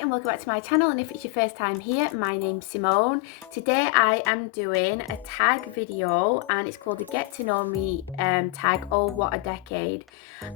and welcome back to my channel, and if it's your first time here, my name's Simone. Today I am doing a tag video and it's called the Get to Know Me tag, Oh What a Decade.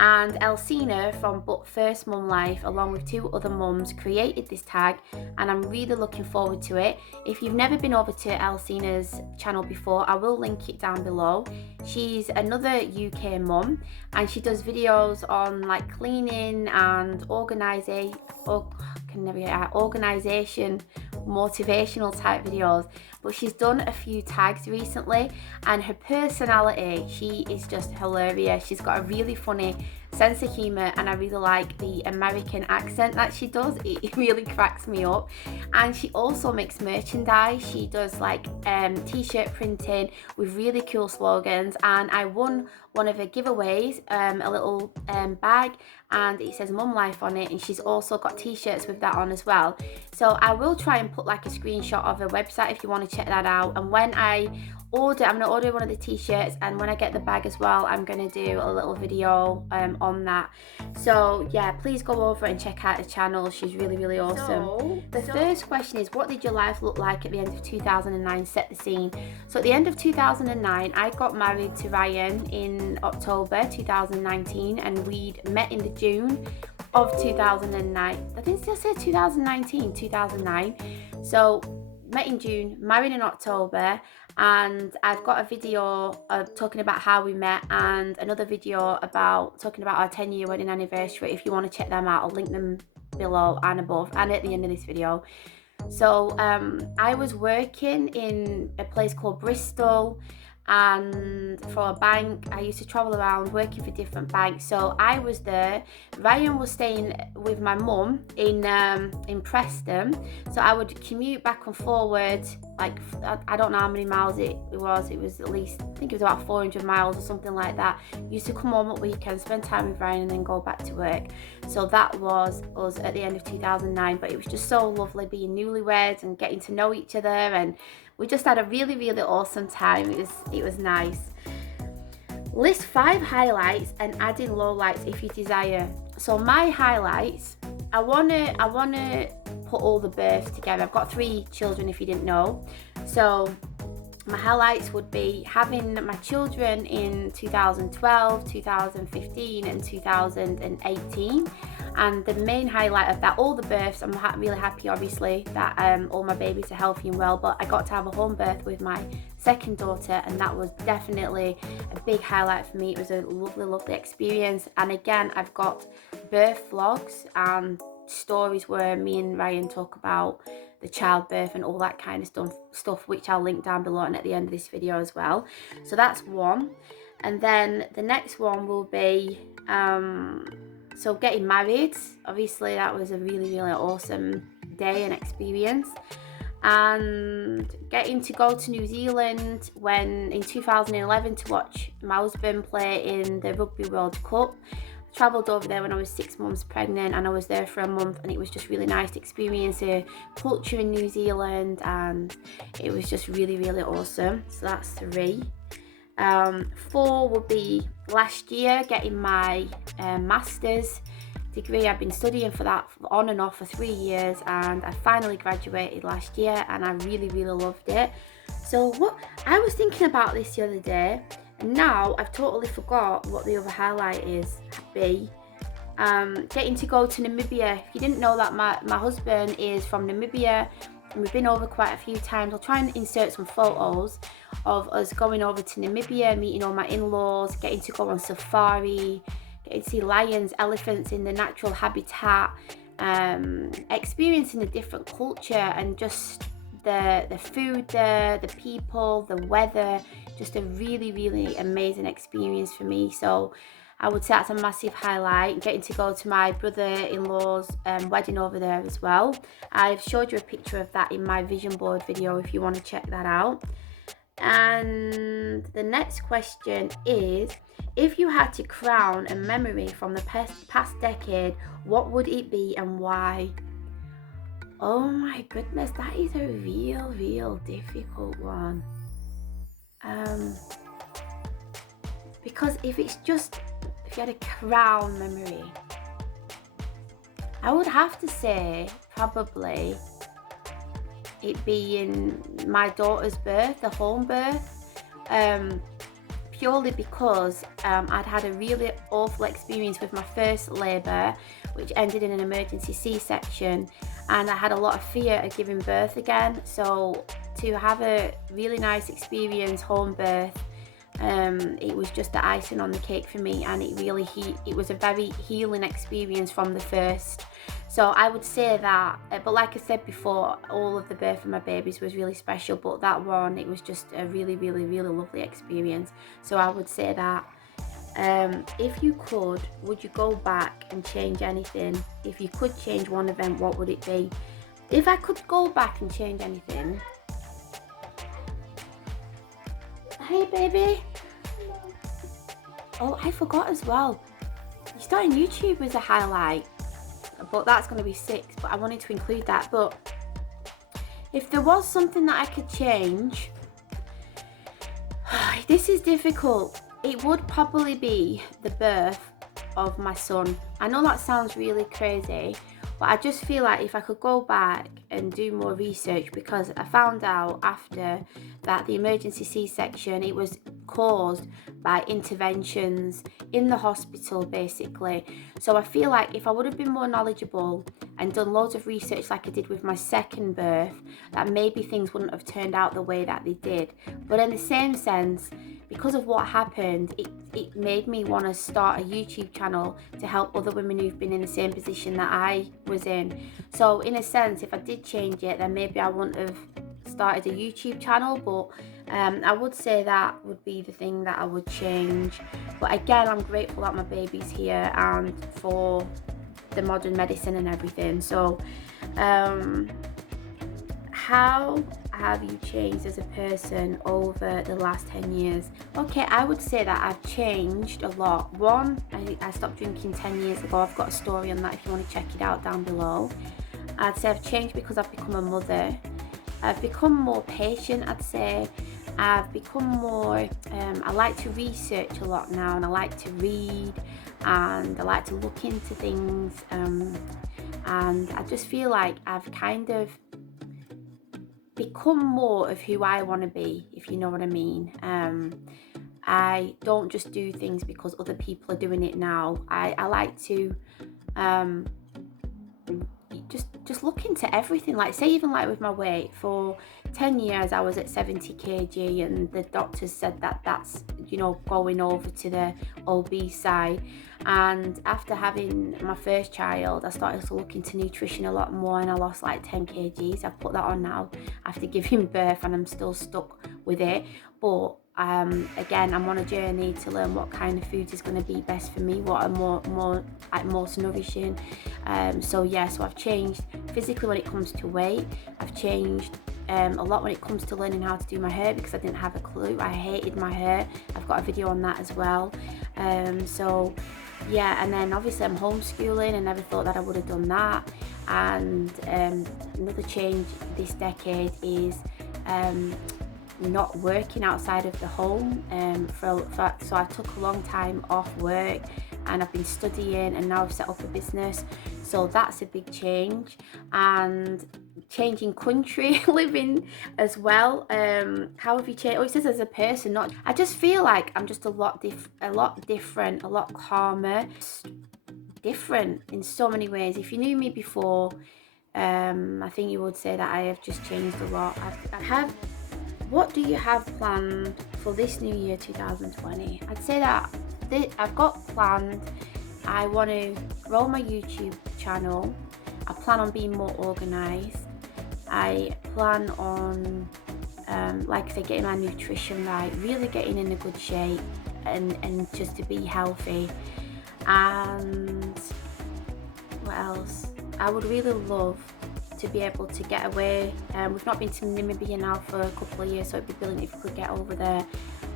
And Elsina from But First Mum Life, along with two other mums, created this tag and I'm really looking forward to it. If you've never been over to Elsina's channel before, I will link it down below. She's another UK mum and she does videos on like cleaning and organisation, motivational type videos, but she's done a few tags recently and her personality, she is just hilarious. She's got a really funny sense of humour and I really like the American accent that she does. It really cracks me up. And she also makes merchandise. She does like t-shirt printing with really cool slogans, and I won one of her giveaways, a little bag, and it says Mum Life on it, and she's also got t-shirts with that on as well. So I will try and put like a screenshot of her website if you want to check that out. And when I order, I'm going to order one of the t-shirts, and when I get the bag as well, I'm going to do a little video on that. So yeah, please go over and check out her channel. She's really awesome. The first question is, what did your life look like at the end of 2009? Set the scene. So at the end of 2009, I got married to Ryan in October 2019, and we'd met in the June of 2009. I think I said 2009. So met in June, married in October, and I've got a video talking about how we met and another video about talking about our 10-year wedding anniversary. If you want to check them out, I'll link them below and above and at the end of this video. So I was working in a place called Bristol, and for a bank. I used to travel around working for different banks, so I was there. Ryan was staying with my mum in Preston, so I would commute back and forward, like I don't know how many miles it was at least, I think it was about 400 miles or something like that. Used to come home at weekends, spend time with Ryan and then go back to work. So that was us at the end of 2009, but it was just so lovely being newlyweds and getting to know each other, and we just had a really awesome time. It was nice. List 5 highlights and add in lowlights if you desire. So my highlights, I wanna put all the births together. I've got 3 children if you didn't know. So my highlights would be having my children in 2012, 2015 and 2018. And the main highlight of that, all the births, I'm really happy obviously that all my babies are healthy and well, but I got to have a home birth with my second daughter, and that was definitely a big highlight for me. It was a lovely experience. And again, I've got birth vlogs and stories where me and Ryan talk about the childbirth and all that kind of stuff, which I'll link down below and at the end of this video as well. So that's one. And then the next one will be so getting married. Obviously that was a really awesome day and experience, and getting to go to New Zealand in 2011 to watch my husband play in the Rugby World Cup. I travelled over there when I was 6 months pregnant, and I was there for a month, and it was just really nice to experience the culture in New Zealand, and it was just really awesome. So that's 3. 4 will be last year getting my master's degree. I've been studying for that on and off for 3 years, and I finally graduated last year, and I really loved it. So what I was thinking about this the other day, and now I've totally forgot what the other highlight is. Getting to go to Namibia. If you didn't know that, my husband is from Namibia, and we've been over quite a few times. I'll try and insert some photos of us going over to Namibia, meeting all my in-laws, getting to go on safari, getting to see lions, elephants in the natural habitat, experiencing a different culture and just the food there, the people, the weather. Just a really amazing experience for me. So I would say that's a massive highlight. Getting to go to my brother-in-law's wedding over there as well. I've showed you a picture of that in my vision board video if you want to check that out. And the next question is, if you had to crown a memory from the past decade, what would it be and why? Oh my goodness, that is a real difficult one. Because if you had a crown memory, I would have to say probably it being my daughter's birth, the home birth, purely because I'd had a really awful experience with my first labour, which ended in an emergency C-section, and I had a lot of fear of giving birth again. So to have a really nice experience, home birth, it was just the icing on the cake for me, and it was a very healing experience from the first. So I would say that, but like I said before, all of the birth of my babies was really special, but that one, it was just a really, really, really lovely experience. So I would say that. If you could, would you go back and change anything? If you could change one event, what would it be? If I could go back and change anything. Hey baby. Oh, I forgot as well. You're starting YouTube as a highlight, but that's going to be 6, but I wanted to include that. But if there was something that I could change, this is difficult. It would probably be the birth of my son. I know that sounds really crazy, but I just feel like if I could go back and do more research, because I found out after that the emergency C-section, it was caused by interventions in the hospital basically. So I feel like if I would have been more knowledgeable and done loads of research like I did with my second birth, that maybe things wouldn't have turned out the way that they did. But in the same sense, because of what happened, it made me want to start a YouTube channel to help other women who've been in the same position that I was in. So in a sense, if I did change it, then maybe I wouldn't have started a YouTube channel, but I would say that would be the thing that I would change. But again, I'm grateful that my baby's here and for the modern medicine and everything. So how have you changed as a person over the last 10 years? Okay, I would say that I've changed a lot. One, I stopped drinking 10 years ago. I've got a story on that if you want to check it out down below. I'd say I've changed because I've become a mother. I've become more patient, I'd say. I've become more, I like to research a lot now, and I like to read, and I like to look into things, and I just feel like I've kind of become more of who I want to be, if you know what I mean. I don't just do things because other people are doing it now. I like to just look into everything. Like, say, even like with my weight, for 10 years I was at 70 kg, and the doctors said that that's, you know, going over to the obese side. And after having my first child, I started to look into nutrition a lot more, and I lost like 10 kgs. I've put that on now after giving birth, and I'm still stuck with it. But again, I'm on a journey to learn what kind of food is going to be best for me, what are more like most nourishing. So I've changed physically when it comes to weight. I've changed a lot when it comes to learning how to do my hair, because I didn't have a clue. I hated my hair. I've got a video on that as well. And then obviously I'm homeschooling. I never thought that I would have done that. And another change this decade is not working outside of the home. So I took a long time off work, and I've been studying, and now I've set up a business. So that's a big change. And changing country, living as well. How have you changed? Oh, it says as a person, not. I just feel like I'm just a lot different, a lot calmer, different in so many ways. If you knew me before, I think you would say that I have just changed a lot. What do you have planned for this new year, 2020? I'd say that I've got planned. I want to grow my YouTube channel. I plan on being more organised. I plan on, like I say, getting my nutrition right, really getting in a good shape, and just to be healthy. And what else? I would really love to be able to get away. We've not been to Namibia now for a couple of years, so it'd be brilliant if we could get over there.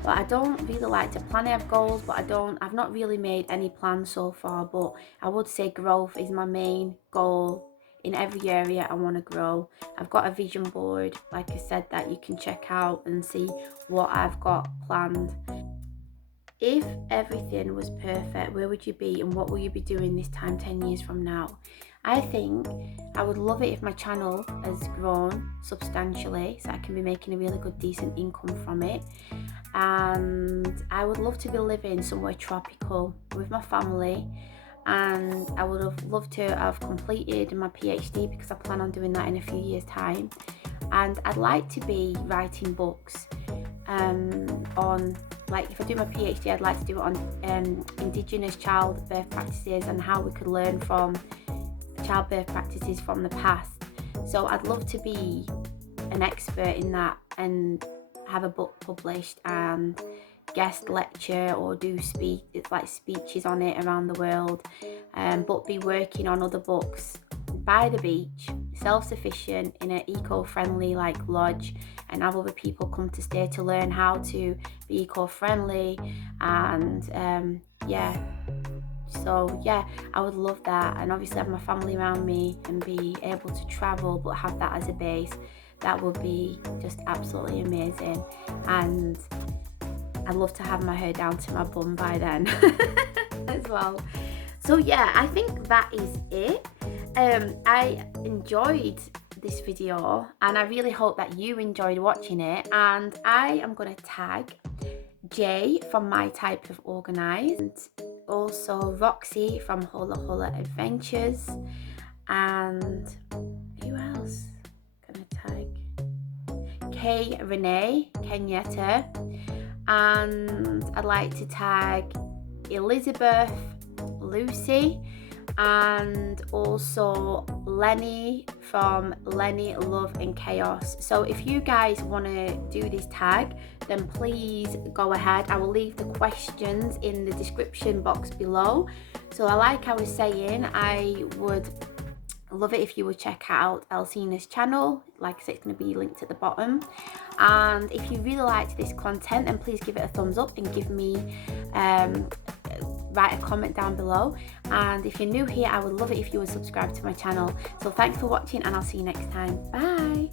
But I don't really like to plan. I have goals, but I've not really made any plans so far. But I would say growth is my main goal. In every area I want to grow. I've got a vision board, like I said, that you can check out and see what I've got planned. If everything was perfect, where would you be, and what will you be doing this time 10 years from now? I think I would love it if my channel has grown substantially so I can be making a really good decent income from it. And I would love to be living somewhere tropical with my family, and I would have loved to have completed my PhD because I plan on doing that in a few years' time. And I'd like to be writing books on, like, if I do my PhD, I'd like to do it on Indigenous childbirth practices and how we could learn from childbirth practices from the past. So I'd love to be an expert in that and have a book published and guest lecture or do speeches on it around the world, but be working on other books by the beach, self-sufficient, in an eco-friendly like lodge, and have other people come to stay to learn how to be eco-friendly. And so yeah, I would love that, and obviously have my family around me and be able to travel but have that as a base. That would be just absolutely amazing. And I'd love to have my hair down to my bum by then as well. So yeah, I think that is it. I enjoyed this video and I really hope that you enjoyed watching it, and I am going to tag Jay from My Type of Organised, also Roxy from Hula Hula Adventures, and who else can I tag? Kay Renee Kenyatta, and I'd like to tag Elizabeth, Lucy, and also Lenny from Lenny Love and Chaos. So if you guys want to do this tag, then please go ahead. I will leave the questions in the description box below. So like I was saying, I would love it if you would check out Elsina's channel. Like I said, it's going to be linked at the bottom. And if you really liked this content, then please give it a thumbs up and give me write a comment down below. And if you're new here, I would love it if you would subscribe to my channel. So thanks for watching, and I'll see you next time. Bye.